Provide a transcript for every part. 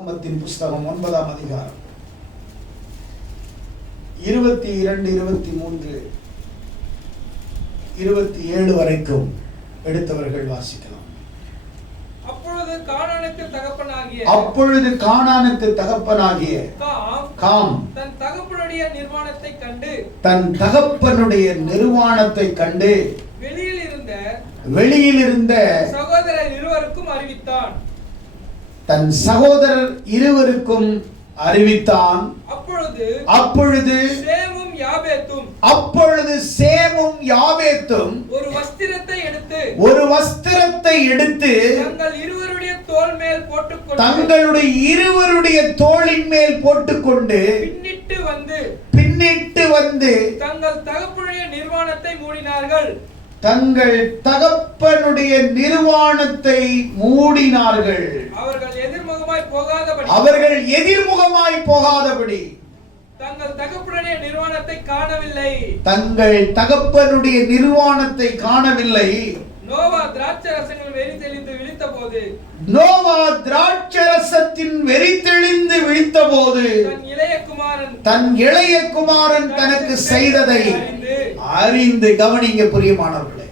ஆகமத்தின் புஸ்தகம் 9ஆம் அதிகாரம் 22, 23, 27 வரைக்கும் எடுத்தவர்கள் வாசிக்கலாம். அப்பொழுது கானானுக்கு தகப்பனாகிய காம் தன் தகப்பனுடைய நிர்வாணத்தை கண்டு வெளியில் இருந்த சகோதரர் இருவருக்கும் அறிவித்தான். தன் சகோதரர் இருவருக்கும் அறிவித்தான். அப்பொழுது சேமும் யாபேத்தும் ஒரு வஸ்திரத்தை எடுத்து தங்களுடைய இருவருடைய தோளின் மேல் போட்டுக்கொண்டு பின்னிட்டு வந்து தங்கள் தகப்பனுடைய நிர்வாணத்தை மூடினார்கள். அவர்கள் எதிர்முகமாய் போகாதபடி தங்கள் தகப்பனுடைய நிர்வாணத்தை காணவில்லை. நோவா திராட்சரசத்தின் வெறி தெளிந்து விழித்தபோது தன் இளைய குமாரன் தனக்கு செய்ததை அறிந்து, கவனிங்க பிரியமானவர்களே,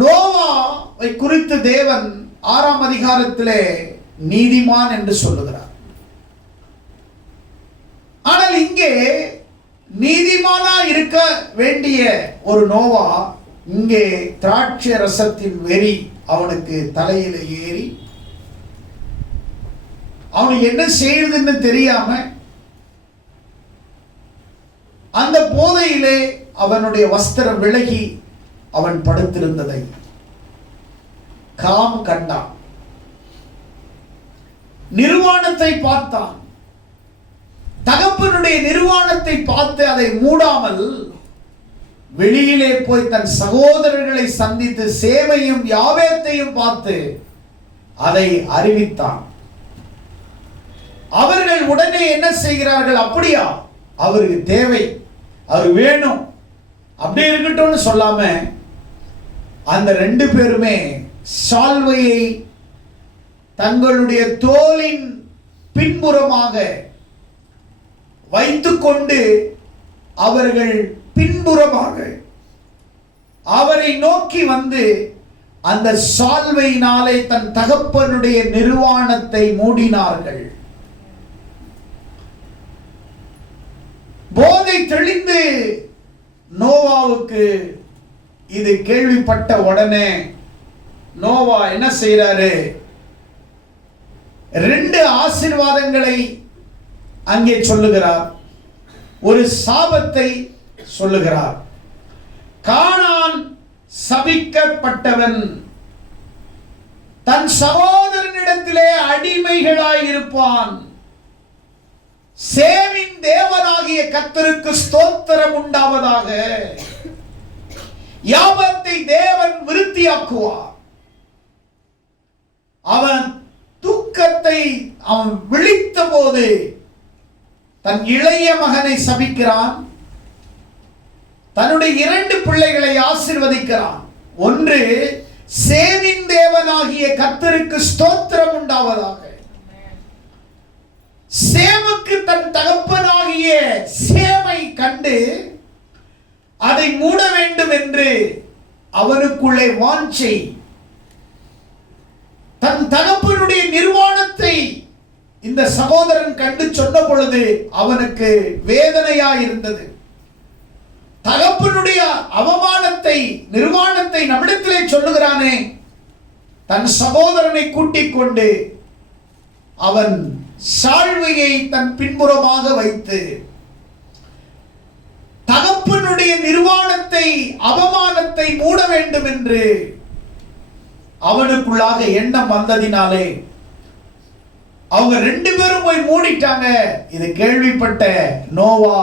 நோவாவை குறித்து தேவன் 6ஆம் அதிகாரத்திலே நீதிமான் என்று சொல்லுகிறார். ஆனால் இங்கே நீதிமானா இருக்க வேண்டிய ஒரு நோவா இங்கே திராட்சை ரசத்தின் வெறி அவனுக்கு தலையில ஏறி அவனுக்கு என்ன செய்யுதுன்னு தெரியாம அந்த போதையிலே அவனுடைய வஸ்திரம் விலகி அவன் படுத்திருந்ததை காம் கண்டான். நிர்வாணத்தை பார்த்தான். தகப்பனுடைய நிர்வாணத்தை பார்த்து அதை மூடாமல் வெளியிலே போய் தன் சகோதரர்களை சந்தித்து சேமையும் யாபேத்தையும் பார்த்து அதை அறிவித்தான். அவர்கள் உடனே என்ன செய்கிறார்கள்? அப்படியா, அவருக்கு தேவை, அவர் வேணும், அப்படி இருக்கட்டும்னு சொல்லாம அந்த 2 பேருமே சால்வையை தங்களுடைய தோளின் பின்புறமாக வைத்துக்கொண்டு அவர்கள் பின்புறமாக அவரை நோக்கி வந்து அந்த சால்வையினாலே தன் தகப்பனுடைய நிர்வாணத்தை மூடினார்கள். போதை தெளிந்து நோவாவுக்கு இது கேள்விப்பட்ட உடனே நோவா என்ன செய்யறாரு? 2 ஆசீர்வாதங்களை அங்கே சொல்லுகிறார், ஒரு சாபத்தை சொல்லுகிறார். கானான் சபிக்கப்பட்டவன், தன் சகோதரனிடத்திலே அடிமைகளாய் இருப்பான். சேமின் தேவனாகிய கர்த்தருக்கு ஸ்தோத்திரம் உண்டாவதாக. யாபத்தை தேவன் விருத்தியாக்குவார். அவன் தூக்கத்தை அவன் விழித்த போது தன் இளைய மகனை சபிக்கிறான். தன்னுடைய 2 பிள்ளைகளை ஆசீர்வதிக்கிறான். ஒன்று, சேமின் தேவனாகிய கர்த்தருக்கு ஸ்தோத்திரம் உண்டாவதாக. சேமுக்கு தன் தகப்பனாகிய சேமை கண்டு அதை மூட வேண்டும் என்று அவனுக்குள்ளே வாஞ்சை. தன் தகப்பனுடைய நிர்வாணத்தை இந்த சகோதரன் கண்டு சொன்ன பொழுது அவனுக்கு வேதனையாயிருந்தது. தகப்பனுடைய அவமானத்தை, நிர்வாணத்தை நம்மிடத்திலே சொல்லுகிறானே, தன் சகோதரனை கூட்டிக் கொண்டு அவன் சால்வையை தன் பின்புறமாக வைத்து தகப்பனுடைய நிர்வாணத்தை, அவமானத்தை மூட வேண்டும் என்று அவனுக்குள்ளாக எண்ணம் வந்ததினாலே அவங்க 2 பேரும் போய் மூடிட்டாங்க. இது கேள்விப்பட்ட நோவா,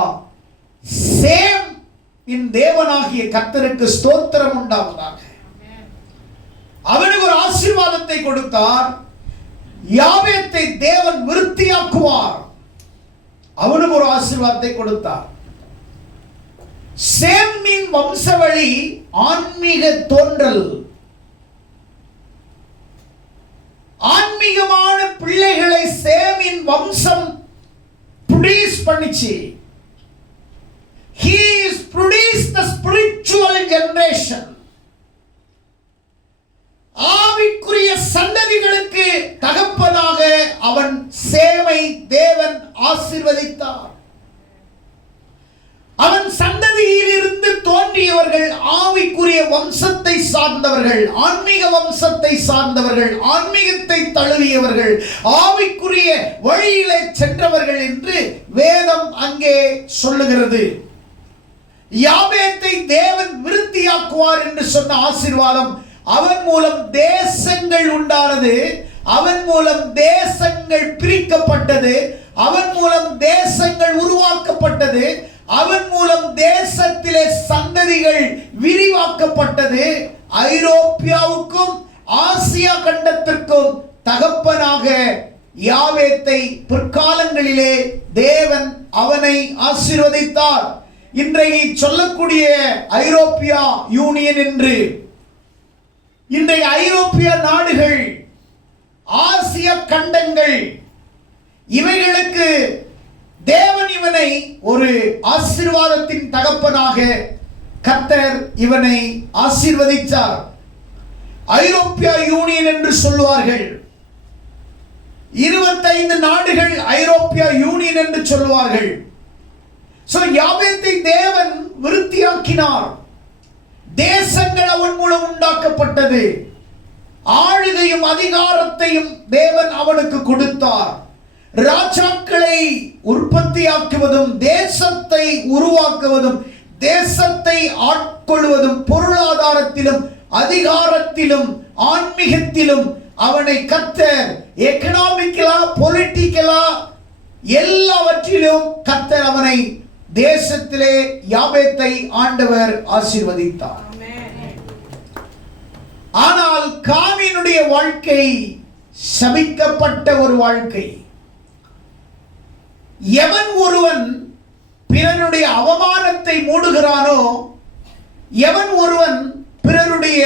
சேம் இன் தேவனாகிய கர்த்தருக்கு ஸ்தோத்திரம் உண்டாவதாக, அவனுக்கு ஒரு ஆசீர்வாதத்தை கொடுத்தார். யாபேத்தை தேவன் விருத்தியாக்குவார், அவனுக்கு ஒரு ஆசீர்வாதத்தை கொடுத்தார். சேமின் வம்சவழி ஆன்மீக தோன்றல். பிள்ளைகளை சேமின் வம்சம் ப்ரொடியூஸ் பண்ணிச்சு. He is produced the spiritual generation. ஆவிக்குரிய சந்ததிகளுக்கு தகப்பனாக அவன் சேமை தேவன் ஆசீர்வதித்தார். அவன் சந்ததியில் இருந்து தோன்றியவர்கள் ஆவிக்குரிய வம்சத்தை சார்ந்தவர்கள், ஆன்மீக வம்சத்தை சார்ந்தவர்கள், ஆன்மீகத்தை தழுவியவர்கள், ஆவிக்குரிய வழியிலே சென்றவர்கள் என்று வேதம் அங்கே சொல்லுகிறது. யாபேத்தை தேவன் விருத்தியாக்குவார் என்று சொன்ன ஆசீர்வாதம் அவன் மூலம் தேசங்கள் உண்டானது, அவன் மூலம் தேசங்கள் பிரிக்கப்பட்டது, அவன் மூலம் தேசங்கள் உருவாக்கப்பட்டது, அவன் மூலம் தேசத்திலே சந்ததிகள் விரிவாக்கப்பட்டது. ஐரோப்பியாவுக்கும் ஆசியா கண்டத்திற்கும் தகப்பனாக யாவேத்தை பிற்காலங்களிலே தேவன் அவனை ஆசீர்வதித்தார். இன்றைக்கு சொல்லக்கூடிய ஐரோப்பியா யூனியன் என்று இன்றைய ஐரோப்பிய நாடுகள், ஆசிய கண்டங்கள், இவைகளுக்கு தேவன் இவனை ஒரு ஆசீர்வாதத்தின் தகப்பனாக கர்த்தர் இவனை ஆசீர்வதித்தார். ஐரோப்பிய யூனியன் என்று சொல்வார்கள். 25 நாடுகள் ஐரோப்பிய யூனியன் என்று சொல்வார்கள். யாபேத்தை தேவன் விருத்தியாக்கினார். தேசங்கள் அவன் மூலம் உண்டாக்கப்பட்டது. ஆளுகையும் அதிகாரத்தையும் தேவன் அவனுக்கு கொடுத்தார். ராஜாக்களை உற்பத்தியாக்குவதும் தேசத்தை உருவாக்குவதும் தேசத்தை ஆட்கொள்வதும் பொருளாதாரத்திலும் அதிகாரத்திலும் ஆன்மீகத்திலும் அவனை கர்த்தர் எக்கனாமிக்கலா பொலிட்டிக்கலா எல்லாவற்றிலும் கர்த்தர் அவனை தேசத்திலே யாபேத்தை ஆண்டவர் ஆசீர்வதித்தார். ஆனால் காமினுடைய வாழ்க்கை சபிக்கப்பட்ட ஒரு வாழ்க்கை. எவன் ஒருவன் பிறருடைய அவமானத்தை மூடுகிறானோ, எவன் ஒருவன் பிறருடைய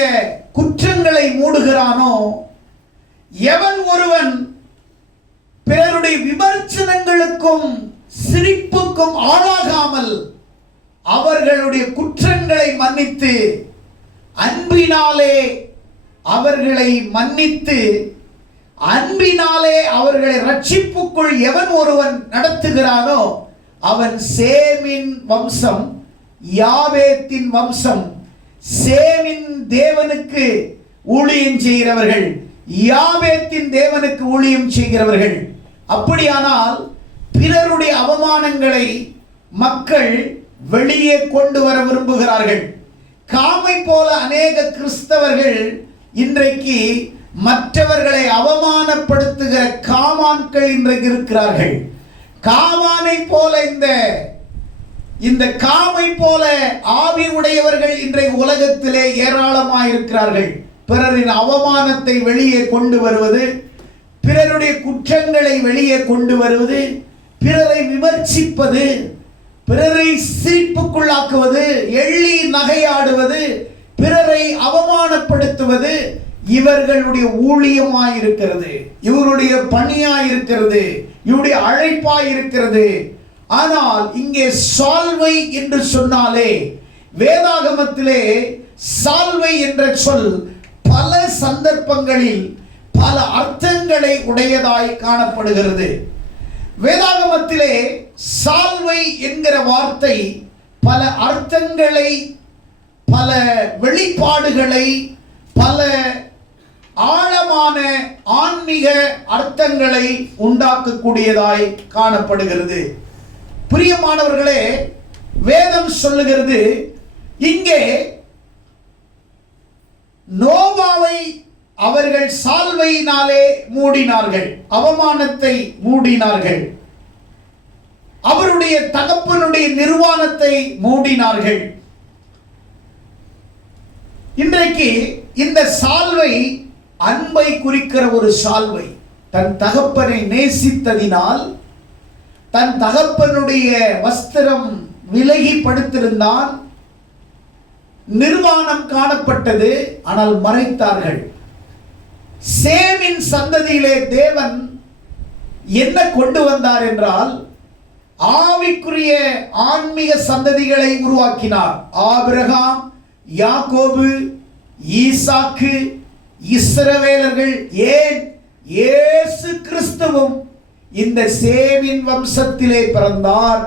குற்றங்களை மூடுகிறானோ, எவன் ஒருவன் பிறருடைய விமர்சனங்களுக்கும் சிரிப்புக்கும் ஆளாகாமல் அவர்களுடைய குற்றங்களை மன்னித்து அன்பினாலே அவர்களை மன்னித்து அன்பினாலே அவர்களை ரட்சிப்புக்குள் எவன் ஒருவன் நடத்துகிறானோ அவன் சேமின் வம்சம், யாபேத்தின் வம்சம். சேமின் தேவனுக்கு ஊழியம் செய்கிறவர்கள், யாபேத்தின் தேவனுக்கு ஊழியம் செய்கிறவர்கள். அப்படியானால் பிறருடைய அவமானங்களை மக்கள் வெளியே கொண்டு வர விரும்புகிறார்கள். காமை போல அநேக கிறிஸ்தவர்கள் இன்றைக்கு மற்றவர்களை அவமானப்படுத்துகிற காமான்கள் இன்றைக்கு இருக்கிறார்கள். காமானை போல இந்த காமை போல ஆவி உடையவர்கள் இன்றைக்கு உலகத்திலே ஏராளமாக இருக்கிறார்கள். பிறரின் அவமானத்தை வெளியே கொண்டு வருவது, பிறருடைய குற்றங்களை வெளியே கொண்டு வருவது, பிறரை விமர்சிப்பது, பிறரை சிரிப்புக்குள்ளாக்குவது, எள்ளி நகையாடுவது, பிறரை அவமானப்படுத்துவது இவர்களுடைய ஊழியமாயிருக்கிறது, இவருடைய பணியாயிருக்கிறது, இவருடைய அழைப்பாயிருக்கிறது. ஆனால் இங்கே சால்வை என்று சொன்னாலே வேதாகமத்திலே சால்வை என்ற சொல் பல சந்தர்ப்பங்களில் பல அர்த்தங்களை உடையதாய் காணப்படுகிறது. வேதாகமத்திலே சால்வை என்கிற வார்த்தை பல அர்த்தங்களை, பல வெளிப்பாடுகளை, பல ஆழமான ஆன்மீக அர்த்தங்களை உண்டாக்கக்கூடியதாய் காணப்படுகிறது. பிரியமானவர்களே, வேதம் சொல்லுகிறது, இங்கே நோவாவை அவர்கள் சால்வையினாலே மூடினார்கள், அவமானத்தை மூடினார்கள், அவருடைய தகப்பனுடைய நிர்வாணத்தை மூடினார்கள். இன்றைக்கு இந்த சால்வை அன்பை குறிக்கிற ஒரு சால்வை. தன் தகப்பனை நேசித்ததினால் தன் தகப்பனுடைய வஸ்திரம் விலகி படுத்திருந்தான், நிர்வாணம் காணப்பட்டது, ஆனால் மறைத்தார்கள். சேமின் சந்ததியிலே தேவன் என்ன கொண்டு வந்தார் என்றால் ஆவிக்குரிய ஆன்மீக சந்ததிகளை உருவாக்கினார். ஆபிரகாம், யாக்கோபு, ஈசாக்கு, இஸ்ரவேலர்கள், ஏன் இயேசு கிறிஸ்துவும் இந்த சேமின் வம்சத்திலே பிறந்தார்.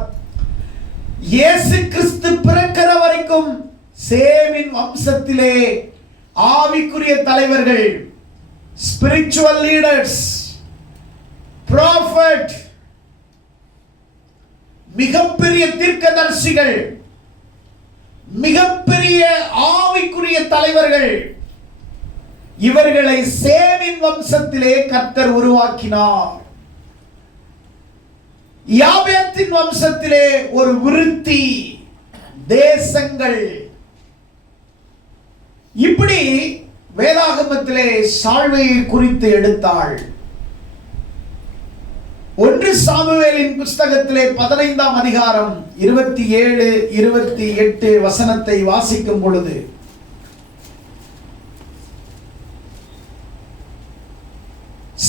இயேசு கிறிஸ்து பிறக்கிற வரைக்கும் சேமின் வம்சத்திலே ஆவிக்குரிய தலைவர்கள், ஸ்பிரிச்சுவல் லீடர்ஸ், ப்ராஃபட், மிகப்பெரிய தீர்க்கதரிசிகள், மிகப்பெரிய ஆவிக்குரிய தலைவர்கள், இவர்களை சேமின் வம்சத்திலே கர்த்தர் உருவாக்கினார். யாபேத்தின் வம்சத்திலே ஒரு விருத்தி, தேசங்கள். இப்படி வேதாகமத்திலே சால்வையை குறித்து எடுத்தாள். 1 சாமுவேலின் புஸ்தகத்திலே 15ஆம் அதிகாரம் 27, 28 வசனத்தை வாசிக்கும் பொழுது,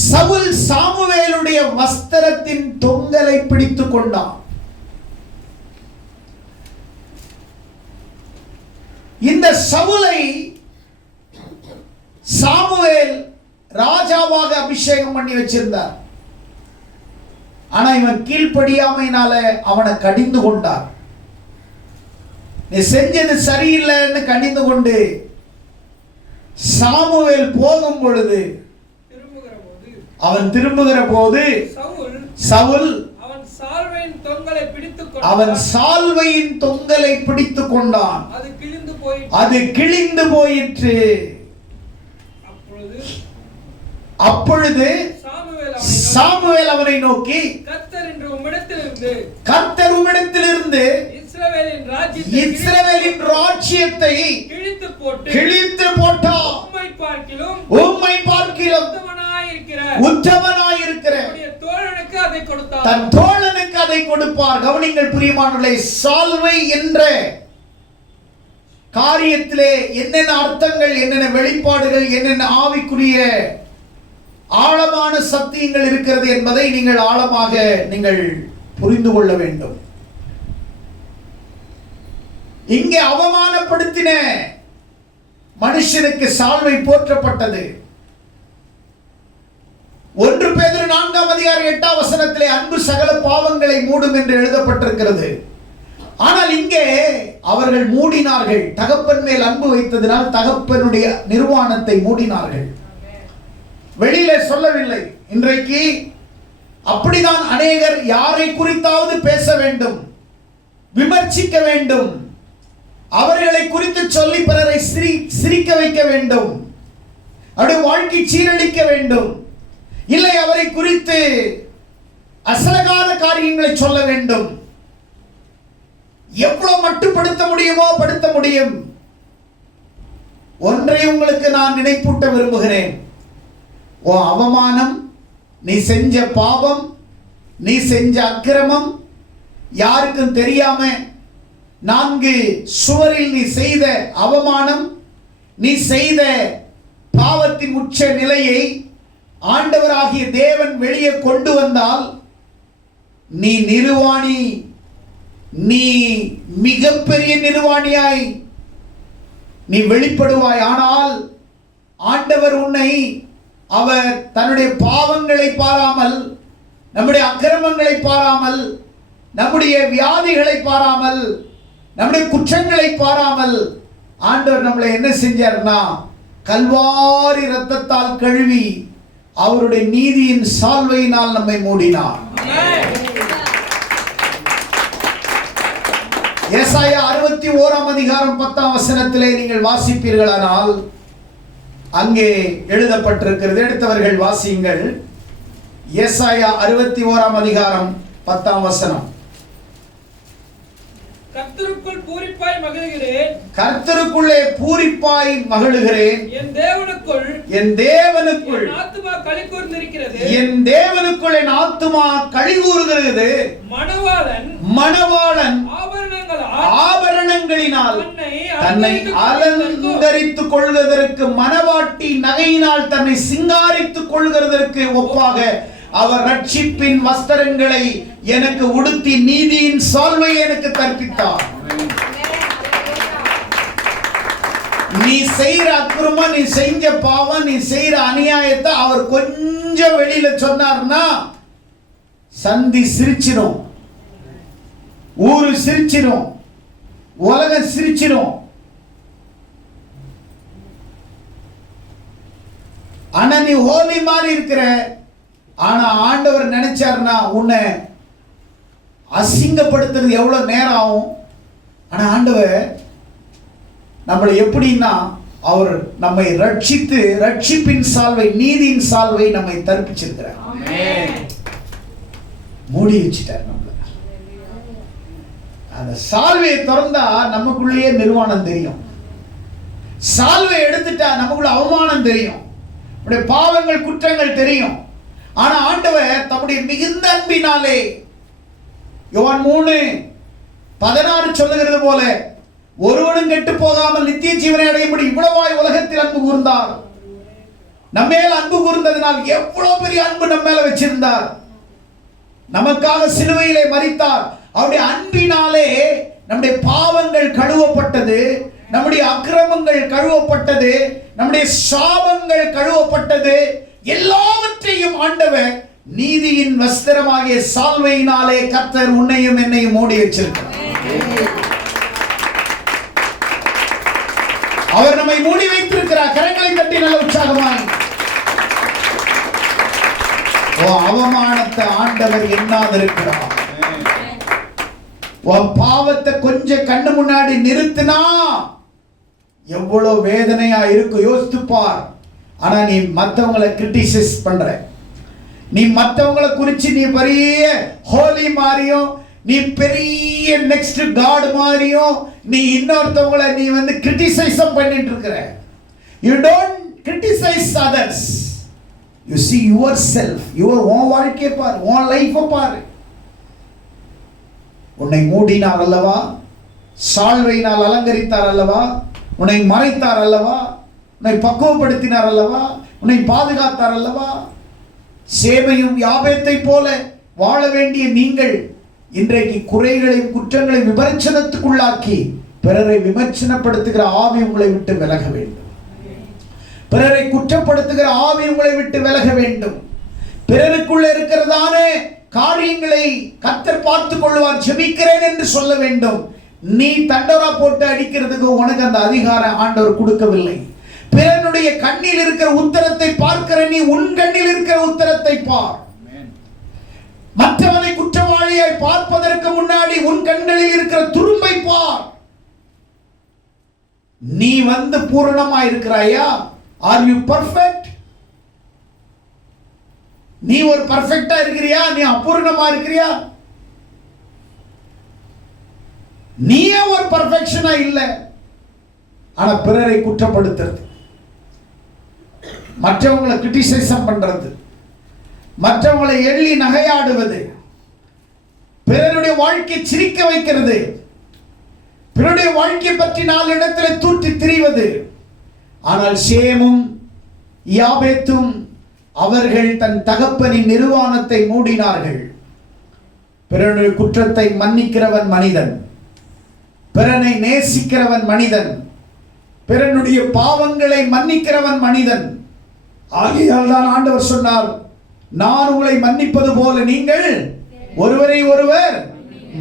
சவுல் சாமுவேலுடைய வஸ்திரத்தின் தொங்கலை பிடித்துக் கொண்டான். இந்த சவுலை சாமுவேல் ராஜாவாக அபிஷேகம் பண்ணி வச்சிருந்தார். ஆனா இவன் கீழ்ப்படியாமையினால அவனை கடிந்து கொண்டார். நீ செஞ்சது சரியில்லைன்னு கடிந்து கொண்டு சாமுவேல் போகும் பொழுது, அவன் திரும்புகிற போது சவுல் அவன் சால்வையின் தொங்கலை பிடித்துக் கொண்டான். அது கிழிந்து போயிற்று. அப்பொழுது சாமுவேல் அவனை நோக்கி, கர்த்தர் உம்மிடத்திலிருந்து இஸ்ரவேலின் ராஜ்யத்தை கிழித்து போட்டார். உம்மை பார்க்கிலும் உத்தமனாயிருக்கிற தன் தோழனுக்கு அதை கொடுப்பார். கவனிங்கள் பிரியமானவர்களே, சால்வை என்ற காரியத்திலே என்னென்ன அர்த்தங்கள், என்னென்ன வெளிப்பாடுகள், என்னென்ன ஆவிக்குரிய ஆழமான சத்தியங்கள் இருக்கிறது என்பதை நீங்கள் ஆழமாக நீங்கள் புரிந்து கொள்ள வேண்டும். இங்கே அவமானப்படுத்தின மனுஷனுக்கு சால்வை போற்றப்பட்டது. 1 பேதுரு 4ஆம் அதிகாரம் 8ஆம் வசனத்திலே அன்பு சகல பாவங்களை மூடும் என்று எழுதப்பட்டிருக்கிறது. ஆனால் இங்கே அவர்கள் மூடினார்கள். தகப்பன் மேல் அன்பு வைத்ததினால் தகப்பனுடைய நிர்வாணத்தை மூடினார்கள். வெளியில சொல்லவில்லை. இன்றைக்கு அப்படிதான் அநேகர் யாரை குறித்தாவது பேச வேண்டும், விமர்சிக்க வேண்டும், அவர்களை குறித்து சொல்லி பிறரை சிரிக்க வைக்க வேண்டும், அவருடைய வாழ்க்கை சீரழிக்க வேண்டும், இல்லை அவரை குறித்து அசலகான காரியங்களை சொல்ல வேண்டும். எவ்வளவு மட்டுப்படுத்த முடியுமோ படுத்த முடியும். ஒன்றை உங்களுக்கு நான் நினைப்பூட்ட விரும்புகிறேன். ஓ அவமானம், நீ செஞ்ச பாவம், நீ செஞ்ச அக்கிரமம், யாருக்கும் தெரியாம 4 சுவரில் நீ செய்த அவமானம், நீ செய்த பாவத்தின் உச்ச நிலையை ஆண்டவராகிய தேவன் வெளியே கொண்டு வந்தால் நீ நிர்வாணி, நீ மிகப்பெரிய நிர்வாணியாய் நீ வெளிப்படுவாய். ஆனால் ஆண்டவர் உன்னை அவர் தன்னுடைய பாவங்களை பாராமல், நம்முடைய அக்கிரமங்களை பாராமல், நம்முடைய வியாதிகளை பாராமல், நம்முடைய குற்றங்களை பாராமல் ஆண்டவர் நம்மளை என்ன செஞ்சார்னா கல்வாரி இரத்தத்தால் கழுவி அவருடைய நீதியின் சால்வையினால் நம்மை மூடினார். ஏசாயா 61ஆம் அதிகாரம் 10ஆம் வசனத்திலே நீங்கள் வாசிப்பீர்களானால் அங்கே எழுதப்பட்டிருக்கிறது. எடுத்தவர்கள் வாசியுங்கள். ஏசாயா 61ஆம் அதிகாரம் 10ஆம் வசனம். கர்த்தருக்குள் பூரிப்பாய் மகிழுகிறேன், கர்த்தருக்குள்ளே பூரிப்பாய் மகிழுகிறேன், என் தேவனுக்குள் என் தேவனுக்குள் என் ஆத்துமா களிகூர்ந்திருக்கிறது, என் தேவனுக்குள் என் ஆத்துமா களிகூறுகிறது. மணவாளன் மணவாளன் ஆபரணங்களினால் தன்னை அலங்கரித்துக் கொள்வதற்கு, மணவாட்டி நகையினால் தன்னை சிங்காரித்துக் கொள்கிறதற்கு ஒப்பாக அவர் ரட்சிப்பின் வஸ்திரங்களை எனக்கு உடுத்தி நீதியின் சால்வை எனக்கு கற்பித்தார். நீ செய்யற அக்கிரமம், நீ செஞ்ச பாவம், நீ செய்யற அநியாயத்தை அவர் கொஞ்சம் வெளியில சொன்னார்னா சந்தி சிரிச்சிடும், ஊரு சிரிச்சிடும், உலகம் சிரிச்சிடும். ஆனா நீ ஹோலி மாதிரி இருக்கிற, ஆனா ஆண்டவர் நினைச்சாருன்னா உன்னை அசிங்கப்படுத்துறது எவ்வளவு நேரம் ஆகும். ஆனா ஆண்டவர் நம்மளை எப்படின்னா, அவர் நம்மை ரட்சித்து ரட்சிப்பின் சால்வை, நீதியின் சால்வை நம்மை தரிப்பிச்சிருக்கிறார். மூடி வச்சுட்டார் நம்மள. அந்த சால்வையை திறந்தா நமக்குள்ளேயே நிர்வாணம் தெரியும். சால்வை எடுத்துட்டா நமக்குள்ள அவமானம் தெரியும், நம்முடைய பாவங்கள் குற்றங்கள் தெரியும். ஆனா ஆண்டவர் தம்முடைய மிகுந்த அன்பினாலே, யோவான் 3:16 சொல்லுகிறது போல, ஒருவனும் கெட்டு போகாமல் நித்திய ஜீவனை அடையும்படி இவ்வளவாய் உலகத்தில் அன்பு கூர்ந்தார். நம்ம மேல அன்பு கூர்ந்ததினால் எவ்வளவு பெரிய அன்பு நம்ம மேல வச்சிருந்தார். நமக்காக சிலுவையிலே மரித்தார். அவருடைய அன்பினாலே நம்முடைய பாவங்கள் கழுவப்பட்டது, நம்முடைய அக்கிரமங்கள் கழுவப்பட்டது, நம்முடைய சாபங்கள் கழுவப்பட்டது. எல்லாவற்றையும் ஆண்டவர் நீதியின் வஸ்திரமாகிய சால்வையினாலே கர்த்தர் உன்னையும் என்னையும் மூடி வச்சிருக்கிறார். அவர் நம்மை மூடி வைத்திருக்கிறார். கரங்களை தட்டி நல்ல உற்சாகமாய். அவமானத்தை ஆண்டவர் எண்ணாதிருக்கிறார். உன் பாவத்தை கொஞ்சம் கண்ணு முன்னாடி நிறுத்தினா எவ்வளவு வேதனையா இருக்கு யோசித்து பார். ஆனா நீ மற்றவங்களை கிரிட்டிசைஸ் பண்ற, நீ மற்றவங்களை குறிச்சு நீ பெரிய ஹோலி மாதிரியும், நீ பெரிய நெக்ஸ்ட் காட் மாதிரியும் நீ இன்னொருத்தவங்களை நீ கிரிட்டிசைஸ் பண்ணிட்டு இருக்கிற. You don't criticise others, you see yourself. உன் வாழ்க்கையை பாரு, உன் லைஃபை பாரு. உன்னை மூடினார் அல்லவா, சால்வையினால் அலங்கரித்தார் அல்லவா, உன்னை மறைத்தார் அல்லவா, உன்னை பக்குவப்படுத்தினார் அல்லவா, உன்னை பாதுகாத்தார் அல்லவா. சேமையும் யாபேத்தை போல வாழ வேண்டிய நீங்கள் இன்றைக்கு குறைகளையும் குற்றங்களையும் விமர்சனத்துக்குள்ளாக்கி பிறரை விமர்சனப்படுத்துகிற ஆவி உங்களை விட்டு விலக வேண்டும். பிறரை குற்றப்படுத்துகிற ஆவி உங்களை விட்டு விலக வேண்டும். பிறருக்குள்ள இருக்கிறதானே காரியங்களை கர்த்தர் பார்த்துக் கொள்வார், ஜெபிக்கிறேன் என்று சொல்ல வேண்டும். நீ தண்டோரா போட்டு அடிக்கிறதுக்கு உனக்கு அந்த அதிகாரம் ஆண்டவர் கொடுக்கவில்லை. பிறனுடைய கண்ணில் இருக்கிற உத்தரத்தை பார்க்கிற நீ உன் கண்ணில் இருக்கிற உத்தரத்தை பார். மற்றவனை குற்றவாளியை பார்ப்பதற்கு முன்னாடி உன் கண்களில் இருக்கிற துரும்பை பார். நீ பூரணமா இருக்கிறாயா? Are you perfect? நீ ஒரு பர்ஃபெக்ட்டா இருக்கிறியா? நீ அபூரணமா இருக்கிறியா? நீயே ஒரு பர்ஃபெக்ஷனா இல்ல. ஆனா பிறரை குற்றப்படுத்துறது, மற்றவங்களை கிரிட்டிசைசம் பண்றது, மற்றவங்களை எள்ளி நகையாடுவது, பிறருடைய வாழ்க்கையை சிரிக்க வைக்கிறது, பிறருடைய வாழ்க்கையை பற்றி 4 இடத்துல தூற்றி திரிவது. ஆனால் சேமும் யாபேத்தும் அவர்கள் தன் தகப்பனின் நிர்வாணத்தை மூடினார்கள். பிறனுடைய குற்றத்தை மன்னிக்கிறவன் மனிதன், பிறனை நேசிக்கிறவன் மனிதன், பிறனுடைய பாவங்களை மன்னிக்கிறவன் மனிதன். ஆகையால் தான் ஆண்டவர் சொன்னார், நான் உங்களை மன்னிப்பது போல நீங்கள் ஒருவரை ஒருவர்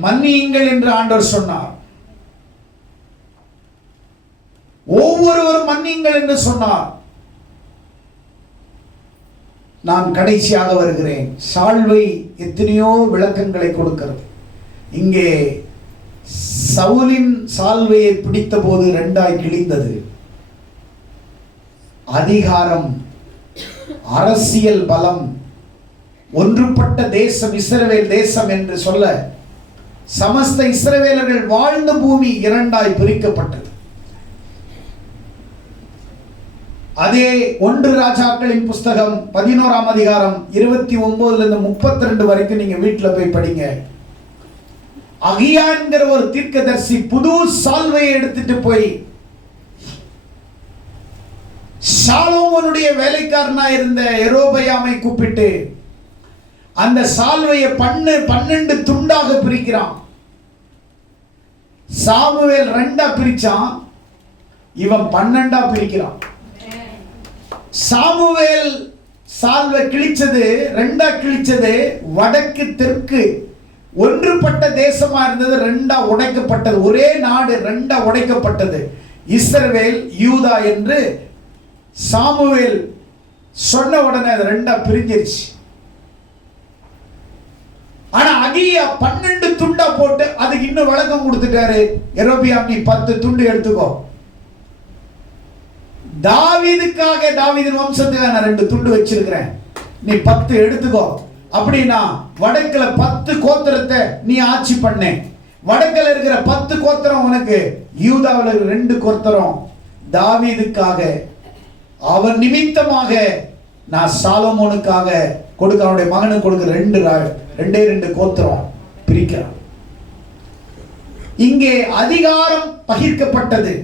மன்னியுங்கள் என்று ஆண்டவர் சொன்னார். ஒவ்வொருவரும் மன்னியுங்கள் என்று சொன்னார். நான் கடைசியாக வருகிறேன். சால்வை எத்தனையோ விளக்கங்களை கொடுக்கிறது. இங்கே சவுலின் சால்வையை பிடித்த போது 2ஆய் கிழிந்தது. அதிகாரம், அரசியல் பலம், ஒன்றுபட்ட தேசம் இஸ்ரவேல் தேசம் என்று சொல்ல சமஸ்த இஸ்ரவேலர்கள் வாழ்ந்த பூமி 2ஆய் பிரிக்கப்பட்டது. அதே 1 ராஜாக்களின் புஸ்தகம் 11ஆம் அதிகாரம் 29 32 வரைக்கும் நீங்க வீட்டுல போய் படிங்க. அகியா என்கிற ஒரு தீர்க்கதரிசி புது சால்வையை எடுத்துட்டு போய் சாலோமோனுடைய வேலைக்காரனா இருந்த யெரொபெயாமை கூப்பிட்டு, அந்த சால்வையை 12 துண்டாக பிரிக்கிறான். சாமுவேல் 2 பிரிச்சான், இவன் 12 பிரிக்கிறான். சாமுவேல் சால்வை கிழிச்சது 2 கிழிச்சது வடக்கு தெற்கு ஒன்றுபட்ட தேசமா இருந்தது, 2 உடைக்கப்பட்டது. ஒரே நாடு 2 உடைக்கப்பட்டது. இஸ்ரவேல் யூதா என்று சாமுவேல் சொன்ன உடனே அது 2 பிரிஞ்சிருச்சு. ஆனா அகியா 12 துண்டா போட்டு அதுக்கு இன்னும் விளக்கம் கொடுத்துட்டாரு. யெரொபெயாம், நீ 10 துண்டு எடுத்துக்கோ. தாவீதுக்காக, தாவீதின் வம்சத்துக்காக நான் 2 துண்டு வச்சிருக்கிறேன், நீ 10 எடுத்துக்கோ. அப்படின்னா வடக்குல 10 கோத்திரத்தை நீ ஆட்சி பண்ண. வடக்குல இருக்கிற 10 கோத்திரம் உனக்கு, யூதாவில் இருக்கிற 2 கோத்திரம் தாவீதுக்காக, அவன் நிமித்தமாக நான் சாலமோனுக்காக கொடுக்க, அவனுடைய மகனுக்கு கொடுக்க 2 கோத்திரம் பிரிக்கிறான். இங்கே அதிகாரம் பகிர்க்கப்பட்டது.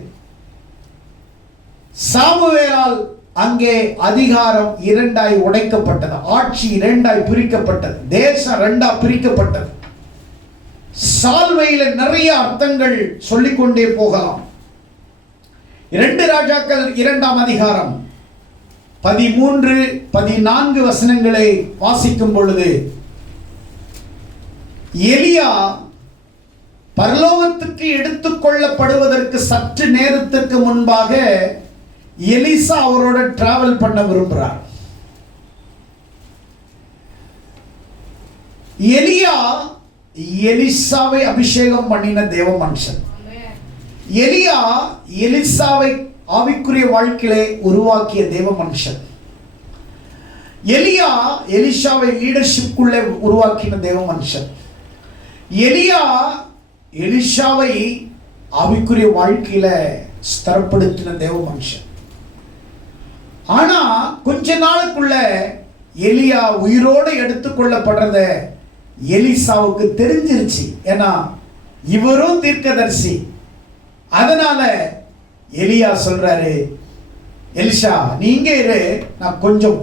சாமுவேலால் அங்கே அதிகாரம் 2 உடைக்கப்பட்டது, ஆட்சி 2 பிரிக்கப்பட்டது, தேசம் 2 பிரிக்கப்பட்டது. சால்வையில நிறைய அர்த்தங்கள் சொல்லிக்கொண்டே போகலாம். 2 ராஜாக்கள் 2ஆம் அதிகாரம் 13, 14 வசனங்களை வாசிக்கும் பொழுது, எலியா பரலோகத்துக்கு எடுத்துக்கொள்ளப்படுவதற்கு சற்று நேரத்துக்கு முன்பாக எலிசா அவரோட டிராவல் பண்ண விரும்புகிறார். எலியா எலிசாவை அபிஷேகம் பண்ணின தேவ மனுஷன். எலியா எலிசாவை ஆவிக்குரிய வாழ்க்கையிலே உருவாக்கிய தேவ மனுஷன். எலியா எலிசாவை லீடர்ஷிப்குள்ளே உருவாக்கின தேவ மனுஷன். எலியா எலிசாவை ஆவிக்குரிய வாழ்க்கையில ஸ்திரப்படுத்தின தேவ மனுஷன். ஆனா கொஞ்ச நாளுக்குள்ள எலியா உயிரோடு எடுத்துக்கொள்ளப்படுறத எலிசாவுக்கு தெரிஞ்சிருச்சு. ஏன்னா இவரும் தீர்க்கதரிசி. அதனால எலியா சொல்றாரு, எலிசா நீ இங்கே இரு, நான் கொஞ்சம்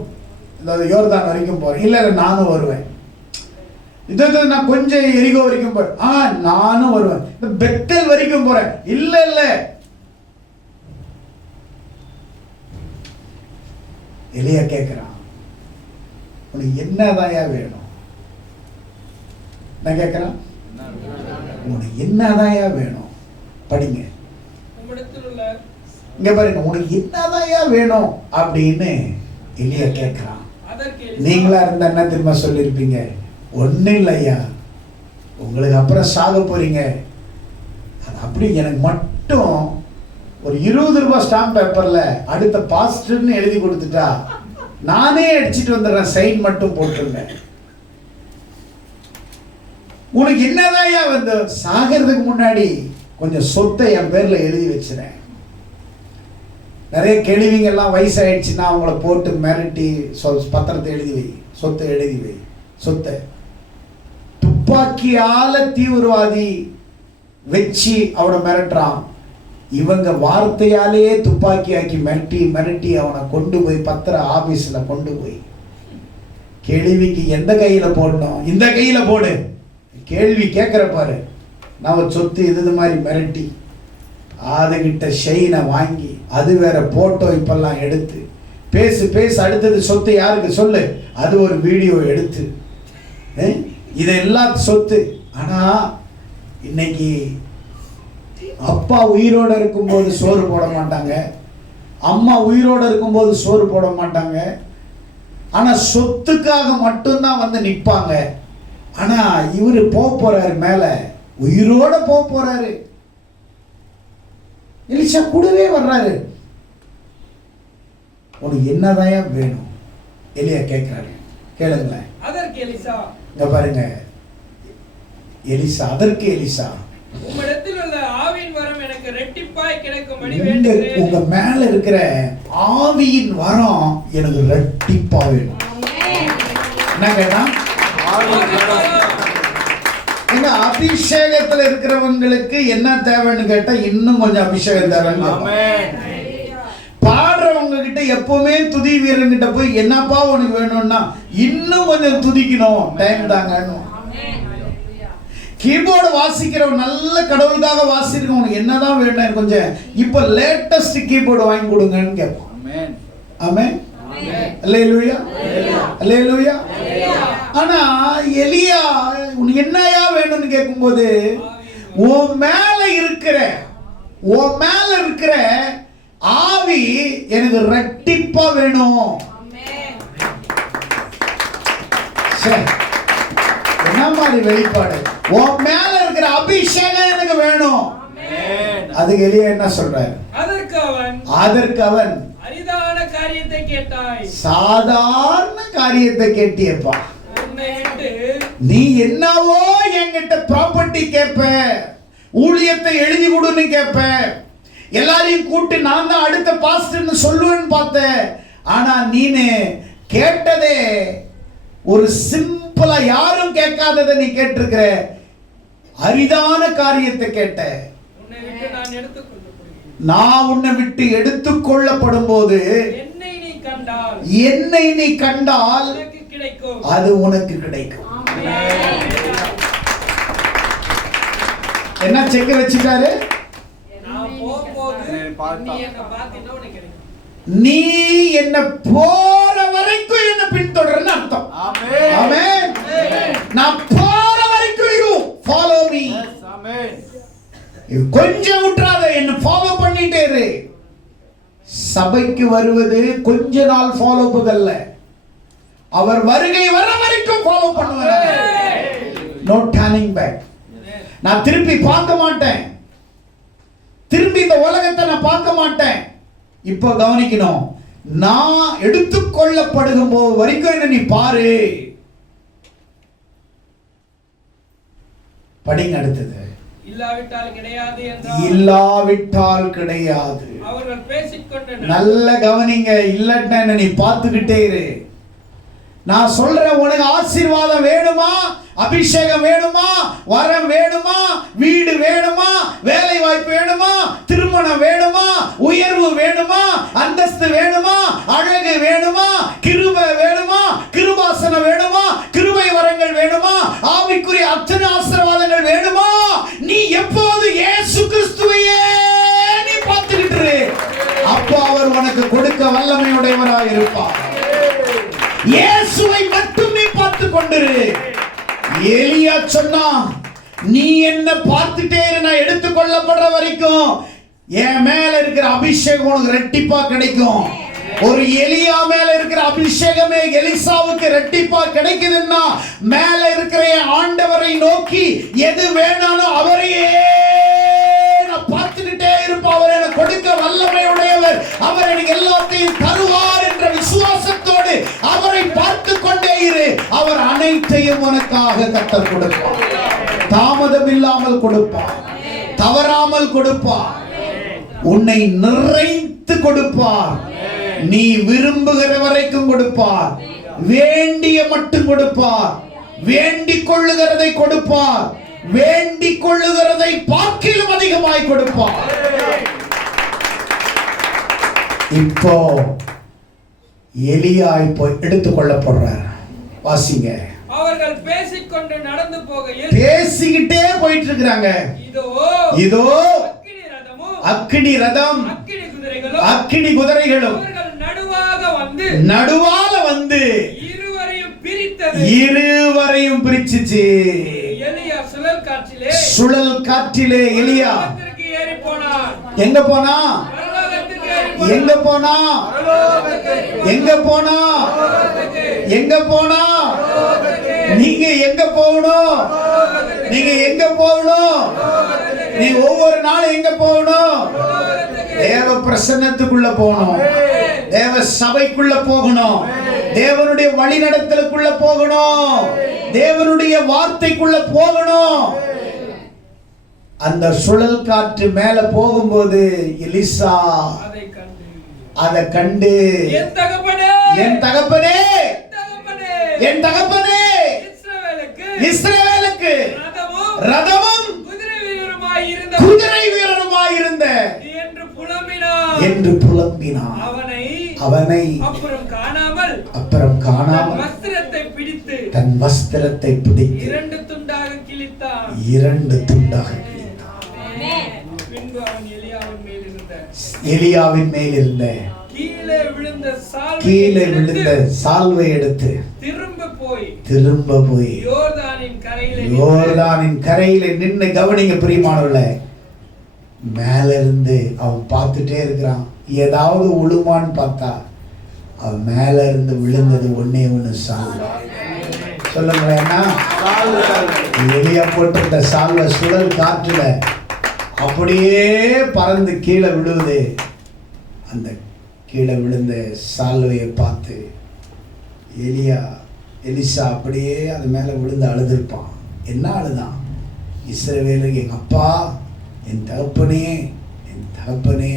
யோர்தான் வரைக்கும் போறேன். இல்ல நானும் வருவேன். நான் கொஞ்சம் எரிகோ வரைக்கும் போறேன். நானும் வருவேன். பெத்தேல் வரைக்கும் போறேன். இல்ல இல்ல, எலியா கேட்கிறான், உனக்கு என்னதாயா வேணும்? நான் கேட்கிறேன், உனக்கு என்னதாயா வேணும்? படிங்க, இங்க பாருங்க, உனக்கு என்னதாயா வேணும் அப்படின்னு எலியா கேட்கிறான். நீங்களா இருந்தா என்ன திரும்ப சொல்லிருப்பீங்க? ஒன்னும் இல்லையா, உங்களுக்கு அப்புறம் சாக போறீங்க, அது அப்படி எனக்கு மட்டும் ஒரு 20 ரூபாய் ஸ்டாம்ப் பேப்பர்ல அடுத்த பாஸ்டர்னு எழுதி கொடுத்துட்டா நானே அடிச்சிட்டு வந்துடுறேன், சைன் மட்டும் போட்டுருங்க. உனக்கு என்னதாயா வந்து சாகிறதுக்கு முன்னாடி கொஞ்சம் சொத்தை என் பேர்ல எழுதி வச்சுறேன். நிறைய கேள்விங்கெல்லாம் வயசாயிடுச்சுன்னா அவங்கள போட்டு மிரட்டி பத்திரத்தை எழுதி வை, சொத்தை எழுதி வை, சொத்தை. துப்பாக்கியால தீவிரவாதி வச்சு அவனை மிரட்டுறான். இவங்க வார்த்தையாலேயே துப்பாக்கியாக்கி மிரட்டி மிரட்டி அவனை கொண்டு போய் பத்திர ஆபீஸ்ல கொண்டு போய், கேள்விக்கு எந்த கையில போடணும்? இந்த கையில போடு. கேள்வி கேட்கிற பாரு, நான் சொத்து இது மாதிரி மிரட்டி அதுகிட்ட ஷெயினை வாங்கி, அது வேற போட்டோ இப்பெல்லாம் எடுத்து பேசு பேசு, அடுத்தது சொத்து யாருக்கு சொல்லு, அது ஒரு வீடியோ எடுத்து, இதெல்லாம் சொத்து. ஆனா இன்னைக்கு அப்பா உயிரோட இருக்கும்போது சோறு போட மாட்டாங்க, அம்மா உயிரோட இருக்கும்போது சோறு போட மாட்டாங்க. ஆனா சொத்துக்காக மட்டும்தான் வந்து நிற்பாங்க. ஆனா இவரு போறாரு மேல, உயிரோட போறாரு. எலிசா கூடவே வர்றாரு. உனக்கு என்னதாயா வேணும்? எலியா கேட்கிறாரு. கேளுங்களேன். அதற்கு எலிசா, இங்க பாருங்க, எலிசா அதற்கு எலிசா, உம்மிடத்தில் உள்ள ஆவியின் வரம் எனக்கு இரட்டிப்பாய் கிடைக்கும்படி உங்க வேண்டுகிறேன். மேல இருக்கிற ஆவியின் வரம் எனக்கு இரட்டிப்பா வேணும். என்ன கேட்டா? எங்க அபிஷேகத்துல இருக்கிறவங்களுக்கு என்ன தேவைன்னு கேட்டா, இன்னும் கொஞ்சம் அபிஷேகம் தேவைன்னு. பாடுறவங்க கிட்ட கிட்ட எப்பவுமே துதி வீரன் கிட்ட போய் என்னப்பா உனக்கு வேணும்னா இன்னும் கொஞ்சம் துதிக்கணும், டைம் தாங்க. கீபோர்டு வாசிக்கிறவன் நல்ல கடவுளுக்காக வாசிக்கிறவன் உனக்கு என்னதான் வேணும் கொஞ்சம் இப்ப லேட்டஸ்ட் கீபோர்டு வாங்கி கொடுங்கன்னு கேட்பான். ஆமென். அல்லேலூயா, அல்லேலூயா. ஆனா எலியா உனக்கு என்னையா வேணும்னு கேட்கும்போது உன் மேல இருக்கிற ஆவி எனக்கு ரெட்டிப்பா வேணும். என்ன மாதிரி வெளிப்பாடு! உன் மேல இருக்கிற அபிஷேகம் எனக்கு வேணும். அதுக்கு எலியா என்ன சொல்றாரு? அதற்கு அவன் அரிதான காரியத்தை கேட்டாய். சாதாரண காரியத்தை கேட்டியப்பா. நீ என்னவோ என்கிட்ட ப்ராப்பர்ட்டி கேட்ப, ஊழியத்தை எழுதி கொடுன்னு கேட்ப, எல்லாரையும் கூட்டி நான் தான் அடுத்த பாஸ்டர்னு சொல்லுவேன்னு பார்த்தேன். ஆனா நீனு கேட்டதே ஒரு சிம்பிளா யாரும் கேட்காததை நீ கேட்டிருக்கிற அரிதான காரியத்தை கேட்ட. நான் உன்னை விட்டு எடுத்துக்கொள்ளப்படும் போது என்னை நீ கண்டால் அது உனக்கு கிடைக்கும். என்ன செக் வச்சுட்டாரு? நீ என்ன போற வரைக்கும் என்ன பின்தொடர்ன்னு அர்த்தம். ஆமென். நான் போற வரைக்கும் யூ ஃபாலோ மீ. கொஞ்சம் விட்டுறாத, என்ன ஃபாலோ பண்ணிட்டே இரு. சபைக்கு வருவது கொஞ்ச நாள் ஃபாலோ பண்ணல, அவர் வருகை வர வரைக்கும் ஃபாலோ பண்ணுவார். No turning back. நான் திருப்பி பார்க்க மாட்டேன், திரும்பி இந்த உலகத்தை நான் பார்க்க மாட்டேன். இப்போ கவனிக்கணும், நான் எடுத்துக்கொள்ளப்படுகும் போது வரைக்கும் என்ன நீ பாரு. படிங்க அடுத்தது. இல்லாவிட்டால் கிடையாது. அவர்கள் பேசிக்கொண்டு நல்ல கவனிங்க. இல்லன்னா என்ன நீ பார்த்துக்கிட்டே இரு. நான் சொல்றேன், உனக்கு ஆசீர்வாதம் வேணுமா, அபிஷேகம் வேணுமா, வரம் வேணுமா, வீடு வேணுமா, வேலை வாய்ப்பு வேணுமா, திருமணம் வேணுமா, உயர்வு வேணுமா, அந்தஸ்து வேணுமா, அழகு வேணுமா, கிருபை வேணுமா, கிருபாசனம் வேணுமா, கிருபை வரங்கள் வேணுமா, ஆவிக்குரிய அத்தனை ஆசீர்வாதங்கள் வேணுமா, நீ எப்போது இயேசு கிறிஸ்துவையே நீ பார்த்துக்கிட்டு அப்போ அவர் உனக்கு கொடுக்க வல்லமையுடையவராய் இருப்பார். இயேசுவை மட்டும் நீ பார்த்து கொண்டிரு. எலியா சொன்னா, நீ என்ன பார்த்துட்டே இரு, நான் எடுத்துக்கொள்ளப்படுற வரைக்கும் என் மேல இருக்கிற அபிஷேகம் உனக்கு ரெட்டிப்பா கிடைக்கும். ஒரு எலியா மேல இருக்கிற அபிஷேகமே எலிசாவுக்கு ரெட்டிப்பா கிடைக்குதுன்னா மேல இருக்கிற ஆண்டவரை நோக்கி எது வேணாலும் அவரையே நான் பார்த்துக்கிட்டே இருப்பேன். அவர் எனக்கு கொடுக்க வல்லமை உடையவர், அவர் எனக்கு எல்லாத்தையும் தருவார் என்ற விசுவாசத்தோடு அவரை பார்த்து கொண்டே இரு. அவர் அனைத்தையும் உனக்காக கர்த்தர் கொடுப்பார். தாமதம் இல்லாமல் கொடுப்பார், தவறாமல் கொடுப்பார், உன்னை நிறைத்து கொடுப்பார். நீ விரும்புகிற வரைக்கும் கொடுப்பார், வேண்டிய மட்டும் கொடுப்பார், வேண்டிக் கொள்ளுகிறதை கொடுப்பார், வேண்டிக் கொள்ளுகிறதை பார்க்கிலும் அதிகமாய் கொடுப்பார். இப்போ எலியா இப்போ எடுத்துக்கொள்ளப்படுறார். வாசிங்க. அவர்கள் பேசிக்கொண்டு நடந்து போகையில், பேசிக்கிட்டே போயிட்டு இருக்காங்க. இதோ அக்கினி ரதம், அக்கினி குதிரைகளும் நடுவால வந்து இருவரையும் பிரிச்சுச்சு. சுழல் காற்றிலே எலியா எங்க போனா? எங்க போனா? எங்க போனா? எங்க போனா? நீங்க எங்க போகணும்? நீங்க எங்க போகணும்? நீ ஒவ்வொரு நாளும் எங்க போகணும்? தேவ பிரசன்னத்துக்குள்ள போகணும், தேவ சபைக்குள்ள போகணும், தேவனுடைய வழிநடத்தலுக்குள்ள போகணும், தேவனுடைய வார்த்தைக்குள்ள போகணும். அந்த சுழல் காற்று மேல போகும்போது எலிசா அதை கண்டு, என் தகப்பனே, என் தகப்பனே, என் தகப்பனே, இஸ்ரவேலுக்கு ரதமும் குதிரை வீரருமாய் இருந்த என்று புலம்பினான். அவனை அப்புறம் காணாமல் காணாமல் தன் வஸ்திரத்தை பிடித்து 2 துண்டாக கிழித்தான். பின்பு அவன் எலியாவின் மேல் இருந்த கீழே விழுந்த சால்வை எடுத்து திரும்ப போய் யோர்தானின் கரையில நின்னு கவனிங்க பிரியமானவர்களே, மேல இருந்து அவன் பார்த்துட்டே இருக்கிறான். ஏதாவது உழுமான்னு பார்த்தா அவன் மேல இருந்து விழுந்தது ஒண்ணே ஒண்ணு சால்வை. சொல்லுங்களேன்னா எலியா போட்டிருந்த சால்வை சுழல் காற்றுல அப்படியே பறந்து கீழே விழுவுது. அந்த கீழே விழுந்த சால்வையை பார்த்து எலிசா அப்படியே அது மேலே விழுந்து அழுதுருப்பான். என்ன அழுதான்? இஸ்ரவேலுக்கு எங்கள் அப்பா, என் தகப்பனே, என் தகப்பனே,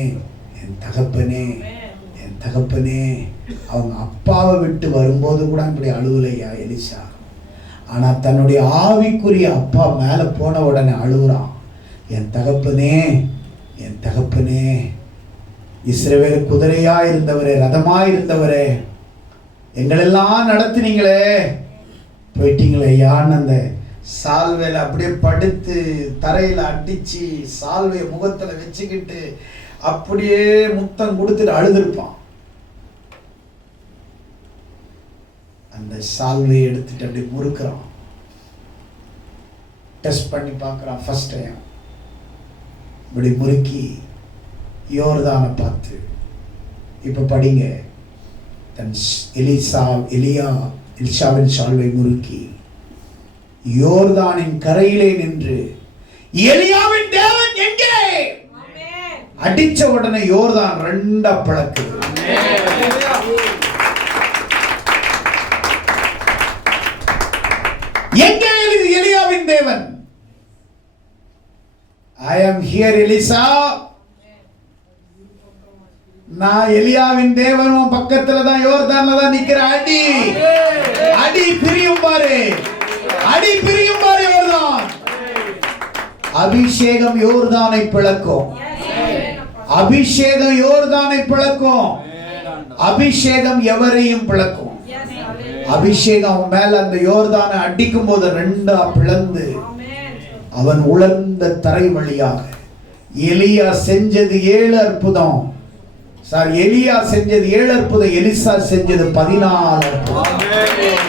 என் தகப்பனே, என் தகப்பனே. அவங்க அப்பாவை விட்டு வரும்போது கூட இப்படி அழுவலையா எலிசா. ஆனால் தன்னுடைய ஆவிக்குரிய அப்பா மேலே போன உடனே அழுகுறான். என் தகப்பனே, என் தகப்பனே. இஸ்ரவேல் குதிரையா இருந்தவரே, ரதமா இருந்தவரே, எங்களெல்லாம் நடத்தினீங்களே, போயிட்டீங்களே யான்னு அந்த சால்வையில் அப்படியே படுத்து தரையில் அடிச்சு சால்வையை முகத்தில் வச்சுக்கிட்டு அப்படியே முத்தம் கொடுத்துட்டு அழுதுருப்பான். அந்த சால்வையை எடுத்துட்டு அப்படியே முறுக்குறான். டெஸ்ட் பண்ணி பார்க்குறான். ஃபர்ஸ்ட் டைம் இப்படி முறுக்கி யோர்தானை பார்த்து, இப்போ படிங்க, தன் எலிசாவின் சால்வை முறுக்கி யோர்தானின் கரையிலே நின்று எலியாவின் தேவன் எங்கே அடிச்ச உடனே யோர்தான் 2 பிளக்குது. எங்கே எலியாவின் தேவன்? I am here Elisha. நான் எலியாவின் தேவனும் பக்கத்துல தான் யோர்தான்ல தான் நிக்கிற. அடி பிரியும் பாரு, அடி பிரியும் பாரு யோர்தான். அபிஷேகம் யோர்தானை பிளக்கும். அபிஷேகம் யோர்தானை பிளக்கும். அபிஷேகம் எவரையும் பிளக்கும். அபிஷேகம் மேல அந்த யோர்தானை அடிக்கும் போது 2 பிளந்து அவன் உலர்ந்த தரை வழியாக எலியா செஞ்சது 7 அற்புதம். எலியா செஞ்சது 7 அற்புதம், எலிசா செஞ்சது 14 அற்புதம்.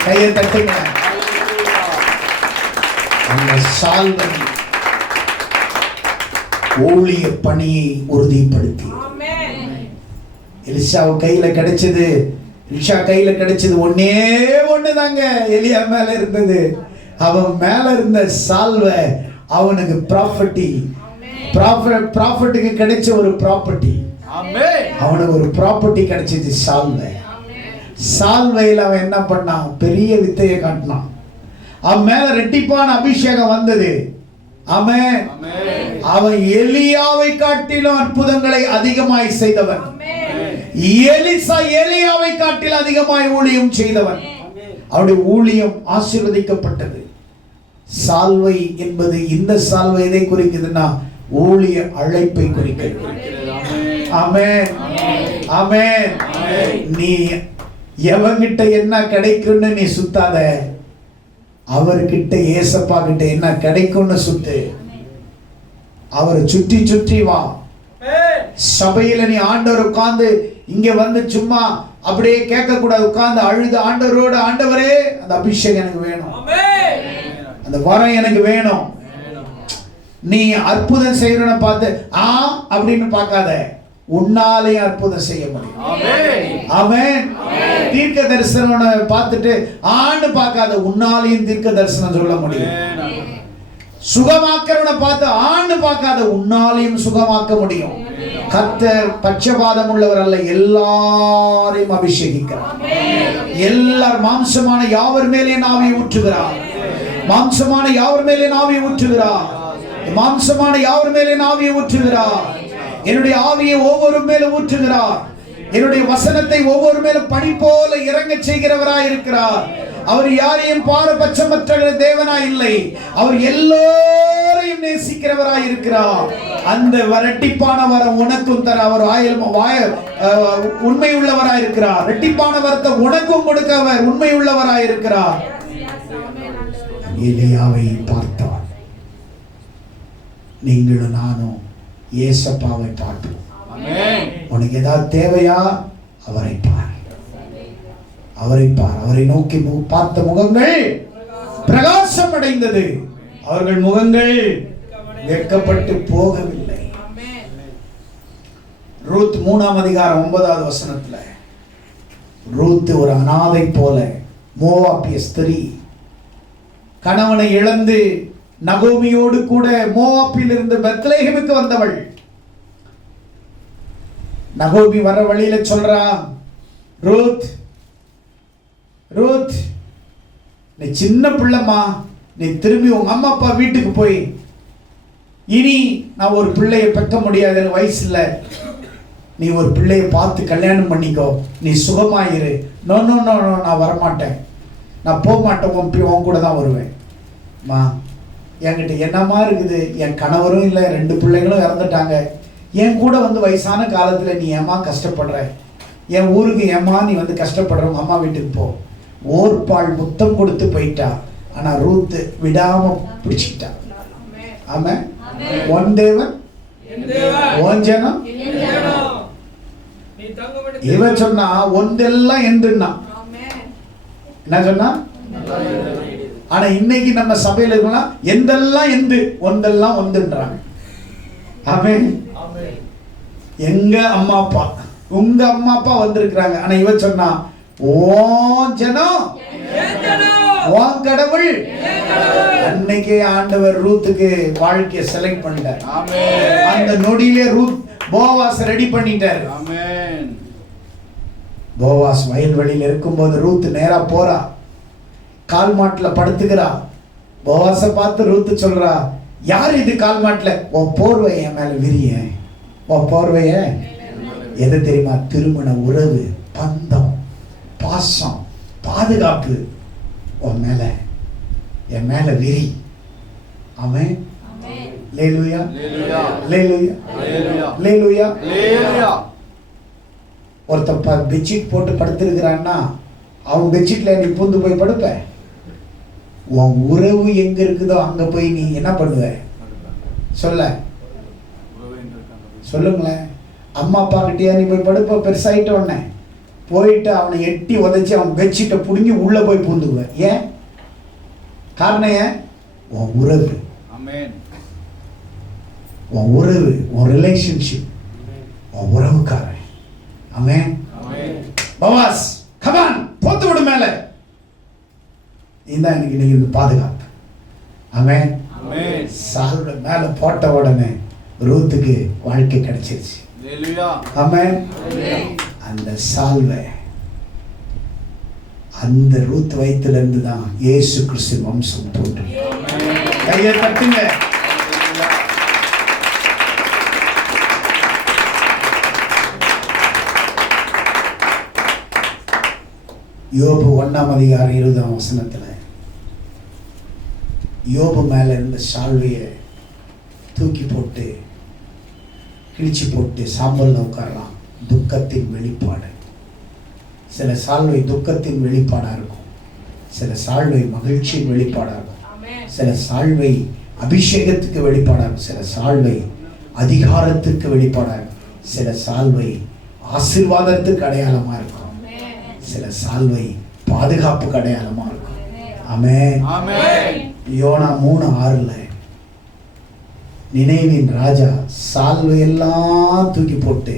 கையை தட்டுங்க. அந்த சால்வை ஊழிய பணியை உறுதிப்படுத்தி எலிசா கையில கிடைச்சது. எலிசா கையில கிடைச்சது ஒண்ணே ஒண்ணுதாங்க, எலியா மேல இருந்தது. அவன் மேல இருந்த சால்வை அவனுக்கு ப்ராப்பர்ட்டிக்கு கிடைச்ச ஒரு ப்ராப்பர்ட்டி. அவனுக்கு ஒரு ப்ராப்பர்ட்டி கிடைச்சது சால்வை. சால்வையில் அவன் என்ன பண்ணான்? பெரிய வித்தையை காட்டினான். அவன் மேல ரெட்டிப்பான அபிஷேகம் வந்தது. அவன் எலியாவை காட்டிலும் அற்புதங்களை அதிகமாய் செய்தவன். எலிசா எலியாவை காட்டிலும் அதிகமாய் ஊழியம் செய்தவன். அவருடைய ஊழியம் ஆசீர்வதிக்கப்பட்டது. சால்வை என்பது இந்த சால்வை எதை குறிக்குதுன்னா ஊழிய அழைப்பை குறிக்கிறது. ஆமென், ஆமென். நீ எவங்கிட்ட என்ன கிடைக்கும்னு நீ சுத்தாத, அவர்கிட்ட ஏசப்பா கிட்ட என்ன கிடைக்கும்னு சுத்து. அவரை சுற்றி சுற்றி வா. சபையில நீ ஆண்டவர் உட்கார்ந்து இங்க வந்து சும்மா அப்படியே கேட்க கூடாது. உட்கார்ந்து அழுது ஆண்டவரோட, ஆண்டவரே அந்த அபிஷேகம் எனக்கு வேணும், அந்த வரம் எனக்கு வேணும். நீ அற்புதம் செய்யறன பார்த்து அப்படின்னு பார்க்காத, உன்னாலே அற்புதம் செய்ய முடியும். ஆமென். தீர்க்க தரிசனம் பார்த்துட்டு ஆண்டு பார்க்காத, உன்னாலையும் தீர்க்க தரிசனம் சொல்ல முடியும். சுகமாக்கிறவனை பார்த்து ஆண்டு பார்க்காத, உன்னாலையும் சுகமாக்க முடியும். கர்த்தர் பட்சபாதம் உள்ளவர் அல்ல, எல்லாரையும் அபிஷேகிக்கிறார். எல்லார் மாம்சமான யாவர் மேலே ஆவியை ஊற்றுகிறார். மாம்சமான யாவர் மேலே ஆவியை ஊற்றுகிறார். மாம்சமான யாவர் மேலே ஆவியை ஊற்றுகிறார். என்னுடைய ஆவியை ஒவ்வொரு மேலும் ஊற்றுகிறார். என்னுடைய வசனத்தை ஒவ்வொரு மேலும் பனி போல இறங்க செய்கிறவராய் இருக்கிறார். அவர் யாரையும் பாரபட்சமற்ற தேவனாய் இல்லை. அவர் எல்லோரையும் நேசிக்கிறவராய் இருக்கிறார். அந்த இரட்டிப்பான வரம் உனக்கும் தர அவர் உண்மை உள்ளவராய் இருக்கிறார். இரட்டிப்பான வரத்தை உனக்கும் கொடுக்க அவர் உண்மை உள்ளவராய் இருக்கிறார். எலியாவை பார்த்தார். நீங்களும் நானும் ஏசப்பாவை பார்ப்போம். உனக்கு ஏதாவது தேவையா? அவரை பார், அவரை பார். அவரை நோக்கி பார்த்த முகங்கள் பிரகாசம் அடைந்தது. அவர்கள் முகங்கள் வெட்கப்பட்டு போகவில்லை. ரூத் 3ஆம் அதிகாரம் 9வது வசனத்துல ரூத் ஒரு அனாதை போல, மோவாபிய ஸ்திரீ, கணவனை இழந்து நகோமியோடு கூட மோவாப்பில் இருந்து பெத்லெஹேமுக்கு வந்தவள். நகோமி வர வழியில சொல்றா, ரூத் ரூத், நீ சின்ன பிள்ளைமா, நீ திரும்பி உங்க அம்மா அப்பா வீட்டுக்கு போய், இனி நான் ஒரு பிள்ளையை பெற்க முடியாது, எனக்கு வயசு இல்லை, நீ ஒரு பிள்ளையை பார்த்து கல்யாணம் பண்ணிக்கோ, நீ சுகமாயிரு. நோ நோ நோ நோ, நான் வரமாட்டேன், நான் போக மாட்டேன், உன் கூட தான் வருவேன். மா, என்கிட்ட என்னம்மா இருக்குது, என் கணவரும் இல்லை, 2 பிள்ளைங்களும் இறந்துட்டாங்க, என் கூட வந்து வயசான காலத்தில் நீ ஏம்மா கஷ்டப்படுற, என் ஊருக்கு ஏம்மா நீ வந்து கஷ்டப்படுற, உங்க அம்மா வீட்டுக்கு போ. ஓர்பாள் முத்தம் கொடுத்து போயிட்டா, ஆனா ரூத் விடாம பிடிச்சிட்டா. ஆமா, ஒன் தேவன் ஒன் ஜனம். இவன் சொன்னா ஒன்றெல்லாம் எந்துன்னா, என்ன சொன்னா? ஆனா இன்னைக்கு நம்ம சபையில இருக்கலாம், எந்தெல்லாம் எந்து, ஒன்றெல்லாம் ஒன்றுன்றாங்க. ஆமென். எங்க அம்மா அப்பா, உங்க அம்மா அப்பா வந்திருக்கிறாங்க, ஆனா இவன் சொன்னா ஓ ஜனம் உன் கடவுள். அன்னைக்கே ஆண்டவர் ரூத்துக்கு வாழ்க்கையை செலக்ட் பண்ணிட்டார். அந்த நொடியிலே ரூத் போவாஸ் ரெடி பண்ணிட்டார். போவாஸ் வயல்வெளியில் இருக்கும்போது ரூத் நேரா போறா, கால் மாட்டுல படுத்துக்கிறா. போவாஸை பார்த்து ரூத் சொல்றா, யார் இது கால் மாட்டுல? உன் போர்வை என் மேல விரிய. உன் போர்வைய எது தெரியுமா? திருமண உறவு, பந்தம், பாசம், பாதுகாப்பு உன் மேல, என் மேல விரி. ஆமென். அல்லேலூயா, அல்லேலூயா, அல்லேலூயா. ஒருத்தன் பெட்ஷீட் போட்டு படுத்திருக்கிறான்னா அவன் பெட்ஷீட்ல நீ பூந்து போய் படுப்ப? உன் உறவு எங்க இருக்குதோ அங்க போய் நீ என்ன பண்ணுவ? சொல்லுங்களேன். அம்மா அப்பா கிட்டயா நீ போய் படுப்ப? பெருசாயிட்ட உடனே போயிட்டு அவனை எட்டி உதைச்சி அவன் பெட்ஷீட்டை பிடுங்கி உள்ள போய் பூந்துக்குவேன். ஏன்? காரணம் ஏன்? உன் உறவு, உன் உறவு, உன் ரிலேஷன்ஷிப், உன் உறவுக்காரன். ஆமென். பவாஸ், கமான், போத்து விடு மேல. இதான் இன்னைக்கு நீங்க பாதுகாப்பு. ஆமென். சால்வை மேல போட்ட உடனே ரூத்துக்கு வாழ்க்கை கிடைச்சிருச்சு. ஆமென். அந்த சால்வை, அந்த ரூத் வயித்துல இருந்து தான் இயேசு கிறிஸ்து வம்சம் தோன்றும். கையை தட்டுங்க. யோபு 1ஆம் அதிகாரம் 20ஆம் வசனத்துல யோபு மேல இருந்த சால்வையை தூக்கி போட்டு கிழிச்சு போட்டு சாம்பல்ல உட்காரலாம். துக்கத்தின் வெளிப்பாடு. சில சால்வை துக்கத்தின் வெளிப்பாடா இருக்கும், சில சால்வை மகிழ்ச்சியின் வெளிப்பாடா இருக்கும், சில சால்வை அபிஷேகத்துக்கு வெளிப்பாடா இருக்கும், சில சால்வை அதிகாரத்துக்கு வெளிப்பாடா இருக்கும், சில சால்வை ஆசீர்வாதத்துக்கு அடையாளமா இருக்கும், சில சால்வை பாதுகாப்புக்கு அடையாளமா இருக்கும். ஆமென். யோனா 3:6 நினைவின் ராஜா சால்வை எல்லாம் தூக்கி போட்டு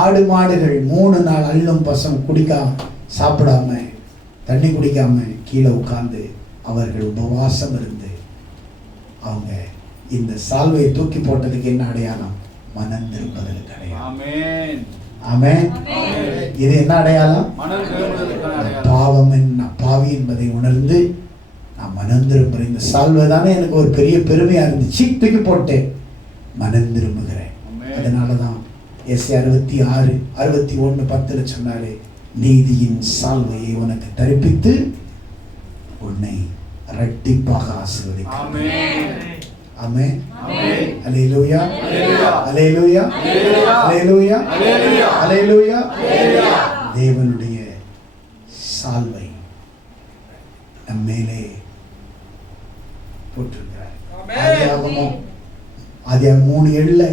ஆடு மாடுகள் 3 நாள் அள்ளும் பசங்க சாப்பிடாம தண்ணி குடிக்காம கீழே உட்கார்ந்து அவர்கள் உபவாசம் இருந்து அவங்க இந்த சால்வையை தூக்கி போட்டதுக்கு என்ன அடையாளம்? மனம் திரும்புதலுக்கு அடையாளம். ஆமென். இது என்ன அடையாளம்? பாவம் என்ன பாவி என்பதை உணர்ந்து நான் மனம் திரும்புகிறேன். இந்த சால்வை தானே எனக்கு ஒரு பெரிய பெருமையா இருந்துச்சு, தூக்கி போட்டு மனம் திரும்புகிறேன். அதனாலதான் எஸ்ஐ 66:61-10 சொன்னாரு, நீதியின் சால்வையை உனக்கு தரிப்பித்து உன்னை இரட்டிப்பாக ஆசீர்வதிக்கிறேன். ஆமென். ஆமென். அல்லேலூயா. அல்லேலூயா. அல்லேலூயா. அல்லேலூயா. அல்லேலூயா. அல்லேலூயா. அல்லேலூயா. அல்லேலூயா. தேவனுடைய சால்வை நம் மேலே போட்டிருக்கிறார். ஆமென். ஆதியாகமம் 3:7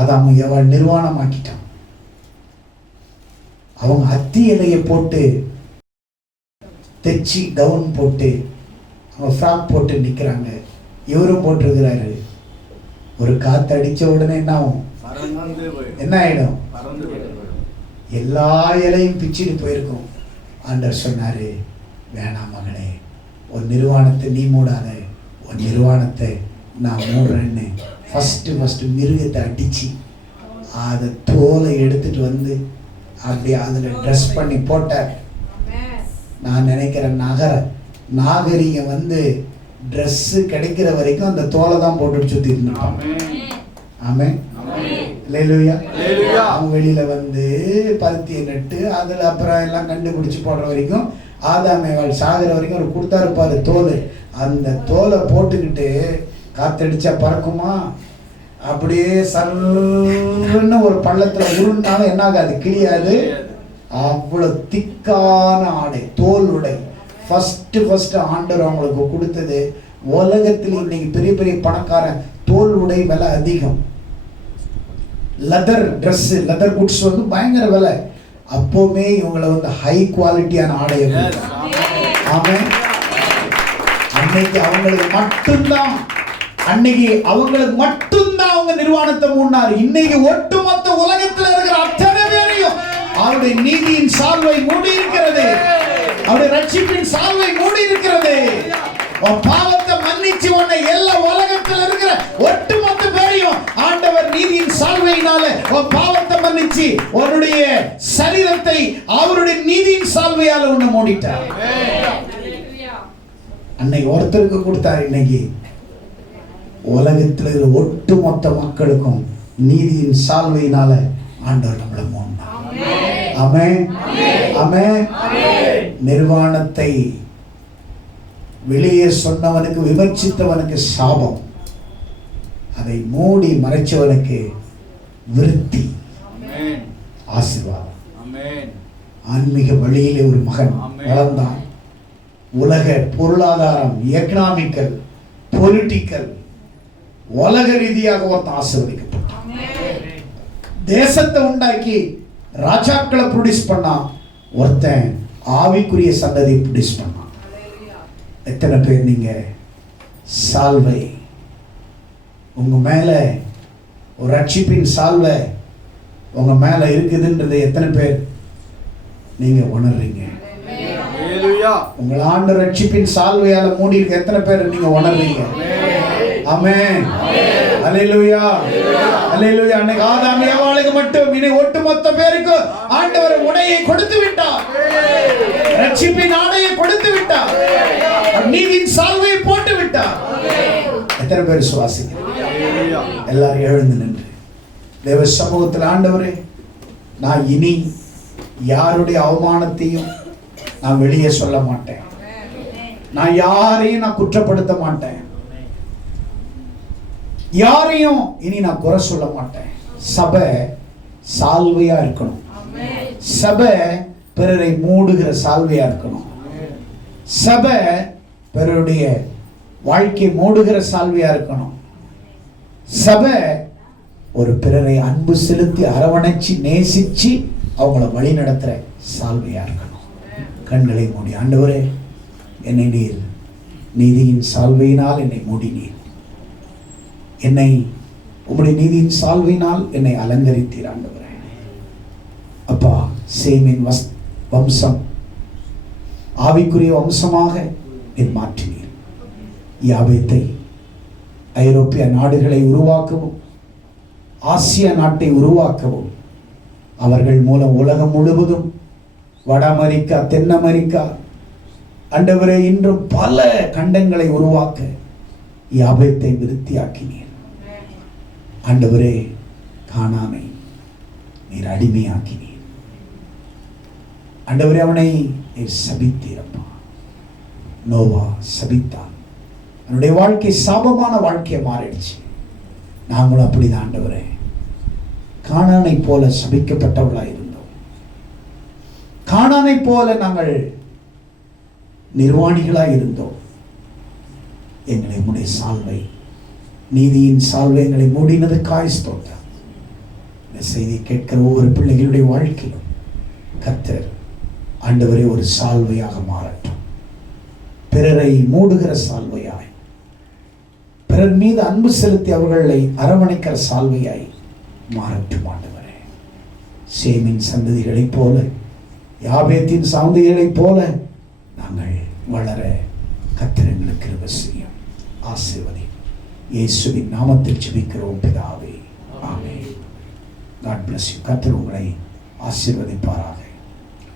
ஆதாம் ஏவாள் நிர்வாணமாக்கிட்டான். அவங்க அத்தி இலையை போட்டு தைச்சி கவுன் போட்டு அவங்க ஃப்ராக் போட்டு நிற்கிறாங்க. இவரும் போட்டிருக்கிறாரு. ஒரு காத்து அடிச்ச உடனே என்ன ஆகும்? பறந்து போய் என்ன ஆயிடும்? பறந்து போய் எல்லா இலையும் பிச்சுட்டு போயிருக்கும். ஆண்டவர் சொன்னாரு, வேணாம் மகனே, உன் நிர்வாணத்தை நீ மூடாத, உன் நிர்வாணத்தை நான் மூடுறேன்னு ஃபர்ஸ்ட் மிருகத்தை அடிச்சு அதை தோலை எடுத்துட்டு வந்து அப்படியே அதில் ட்ரெஸ் பண்ணி போட்டார். நான் நினைக்கிறேன் நாகரிகம் வந்து ட்ரெஸ்ஸு கிடைக்கிற வரைக்கும் அந்த தோலை தான் போட்டுட்டு சுற்றி இருந்தான். ஆமென். அல்லேலூயா. அல்லேலூயா. அவன் வெளியில வந்து பருத்தியை நட்டு அதில் அப்புறம் எல்லாம் கண்டுபிடிச்சு போடுற வரைக்கும் ஆதாம் ஏவாள் சாகிற வரைக்கும் ஒரு கொடுத்தா இருப்பாரு தோல். அந்த தோலை போட்டுக்கிட்டு காத்தடிச்சா பறக்குமா? அப்படியே சர்ன்னு ஒரு பள்ளத்துல உருண்டாலும் என்ன ஆகாது? கிளியாது. அவ்வளவு திக்கான ஆடை, தோல் உடை. ஃபர்ஸ்ட் ஆண்டவர் அவங்களுக்கு கொடுத்தது. உலகத்தில் இன்னைக்கு பெரிய பெரிய பணக்காரன் தோல் உடை விலை அதிகம். லெதர் ட்ரெஸ், லெதர் குட்ஸ் வந்து பயங்கர விலை. அப்போவுமே இவங்களை வந்து ஹை குவாலிட்டியான ஆடையை ஆமென். அன்னைக்கு அவங்களுக்கு மட்டும்தான் அவங்க நிர்வாணத்தை மூடினார். இன்னைக்கு ஒட்டுமொத்த உலகத்தில் இருக்கிற அத்தனை பேரையும் அவருடைய நீதியின் சால்வை மூடி இருக்கிறது. அவருடைய ரட்சிப்பின் சால்வை மூடி இருக்கிறது. பாவத்தை மன்னிச்சு உன்னை எல்லா உலகத்தில் இருக்கிற ஒட்டுமொத்த பேரையும் ஆண்டவர் நீதியின் சால்வையினால பாவத்தை மன்னிச்சு உன்னுடைய சரீரத்தை அவருடைய நீதியின் சால்வையால உன்னை மூடிட்டார். அன்னைக்கு ஒருத்தருக்கு கொடுத்தார். இன்னைக்கு உலகத்தில் இருக்கிற ஒட்டுமொத்த மக்களுக்கும் நீதியின் சால்வையினால ஆண்டவர் நம்மளை மூடினார். ஆமென். ஆமென். நிர்வாணத்தை வெளியே சொன்னவனுக்கு, விமர்சித்தவனுக்கு சாபம், அதை மூடி மறைச்சவனுக்கு விருத்தி, ஆசீர்வாதம். ஆன்மீக வழியிலே ஒரு மகன் வளர்ந்தான். உலக பொருளாதாரம், எக்கனாமிக்கல், பொலிட்டிக்கல், உலக ரீதியாக ஒருத்தன் ஆசீர்வதிக்கப்பட்டான். தேசத்தை உண்டாக்கி ராஜாக்களை ப்ரொடியூஸ் பண்ணான். ஒருத்தன் ஆவிக்குரிய சந்ததியை ப்ரொடியூஸ் பண்ணான். எத்தனை பேர் நீங்க சால்வை உங்க மேல, ஒரு ரட்சிப்பின் சால்வை உங்க மேல இருக்குதுன்றது எத்தனை பேர் நீங்க உணர்றீங்க? உங்கள் ஆண்டு ரட்சிப்பின் சால்வையால மூடி இருக்க எத்தனை பேர் நீங்க உணர்றீங்க? ஆமென். அல்லேலூயா. அல்லேலூயா. அன்னைக்கு ஆதாம் ஏவாளுக்கு மட்டும், இனி ஒட்டுமொத்த பேருக்கு ஆண்டவர் உடையை கொடுத்து விட்டார். ரட்சிப்பின் ஆடையை கொடுத்து விட்டார். நீதியின் சால்வையை போட்டு விட்டார். எத்தனை பேர் சுவாசிக்கிறீங்க? எல்லாரும் எழுந்து நின்று தேவ சமூகத்தில், ஆண்டவரே, நான் இனி யாருடைய அவமானத்தையும் நான் வெளியே சொல்ல மாட்டேன். நான் யாரையும் நான் குற்றப்படுத்த மாட்டேன். யாரையும் இனி நான் குறை சொல்ல மாட்டேன். சபை சால்வையா இருக்கணும். சபை பிறரை மூடுகிற சால்வையா இருக்கணும். சபை பிறருடைய வாழ்க்கை மூடுகிற சால்வையா இருக்கணும். சபை ஒரு பிறரை அன்பு செலுத்தி அரவணைச்சு நேசிச்சு அவங்கள வழி நடத்துற சால்வையா இருக்கணும். கண்களை மூடி, ஆண்டவரே, என்னை நீர் நீதியின் சால்வையினால் என்னை மூடினீர். என்னை உம்முடைய நீதியின் சால்வையினால் என்னை அலங்கரித்தீர். ஆண்டவரே, அப்பா, சேமின் வம்சம் ஆவிக்குரிய வம்சமாக என் மாற்றினீர். யாபேத்தை ஐரோப்பிய நாடுகளை உருவாக்கவும், ஆசியா நாட்டை உருவாக்கவும், அவர்கள் மூலம் உலகம் முழுவதும், வட அமெரிக்கா, தென் அமெரிக்கா, ஆண்டவரே, இன்றும் பல கண்டங்களை உருவாக்க யாபேத்தை விருத்தியாக்கினீர். ஆண்டவரே, கானானை நீர் அடிமையாக்கினீர். ஆண்டவரே, அவனை நீர் சபித்தீரப்பா. நோவா சபித்தான். என்னுடைய வாழ்க்கை சாபமான வாழ்க்கையை மாறிடுச்சு. நாங்களும் அப்படிதான் ஆண்டவரே, கானானை போல சபிக்கப்பட்டவர்களாக இருந்தோம். கானானை போல நாங்கள் நிர்வாணிகளாக இருந்தோம். எங்களை உம்முடைய சால்வை, நீதியின் சால்வை எங்களை மூடினதுக்காய் ஸ்தோத்திரம். இந்த செய்தி கேட்கிற ஒவ்வொரு பிள்ளைகளுடைய வாழ்க்கையிலும் கர்த்தர் ஆண்டவரே ஒரு சால்வையாக மாறட்டும். பிறரை மூடுகிற சால்வையாய், பிறர் மீது அன்பு செலுத்தி அவர்களை அரவணைக்கிற சால்வையாய் மாறட்டும் ஆண்டவரே. சேமின் சந்ததிகளைப் போல, யாபேத்தின் சந்ததிகளைப் போல நாங்கள் வளர கர்த்தர் எங்களுக்கு கிருபை செய்யும். ஆசீர்வதி. இயேசுவின் நாமத்தில் ஜெபிக்கிறோம் பிதாவே, ஆமென். God bless you. கர்த்தர் உங்களை ஆசீர்வதிப்பாராக.